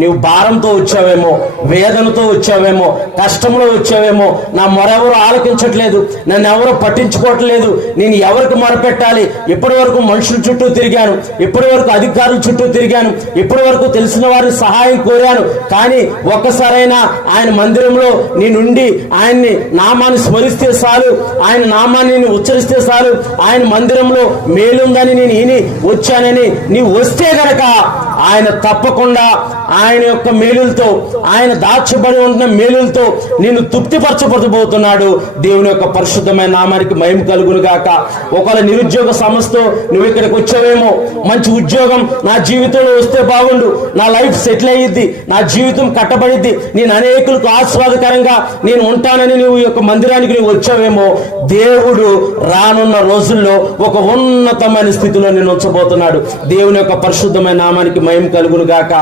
నీవు భారంతో వచ్చావేమో, వేదనతో వచ్చావేమో, కష్టంలో వచ్చావేమో. నా మొరెవరు ఆలకించట్లేదు, నన్ను ఎవరు పట్టించుకోవట్లేదు, నేను ఎవరికి మొరపెట్టాలి? ఇప్పటి వరకు మనుషుల చుట్టూ తిరిగాను, ఇప్పటి వరకు అధికారుల చుట్టూ తిరిగాను, ఇప్పటి వరకు తెలిసిన వారి సహాయం కోరాను. కానీ ఒక్కసారైనా ఆయన మందిరంలో నేనుండి ఆయన్ని నామాన్ని స్మరిస్తే చాలు, ఆయన నామాన్ని నేను ఉచ్చరిస్తే చాలు, ఆయన మందిరంలో మేలుందని నేను ఈని వచ్చానని నీవు వస్తే గనక ఆయన తప్పకుండా ఆయన యొక్క మేలులతో, ఆయన దాచబడి ఉన్న మేలులతో నిన్ను తృప్తిపరచబోతున్నాడు. దేవుని యొక్క పరిశుద్ధమైన నామానికి మహిమ కలుగును గాక. ఒకవేళ నిరుద్యోగ సమస్యతో నువ్వు ఇక్కడికి వచ్చావేమో, మంచి ఉద్యోగం నా జీవితంలో వస్తే బాగుండు, నా లైఫ్ సెటిల్ అయ్యిద్ది, నా జీవితం కట్టబడిద్ది, నేను అనేకులకు ఆస్వాదకరంగా నేను ఉంటానని నువ్వు యొక్క మందిరానికి నువ్వు వచ్చావేమో, దేవుడు రానున్న రోజుల్లో ఒక ఉన్నతమైన స్థితిలో నేను ఉంచబోతున్నాడు. దేవుని యొక్క పరిశుద్ధమైన నామానికి మహిమ కలుగును గాక.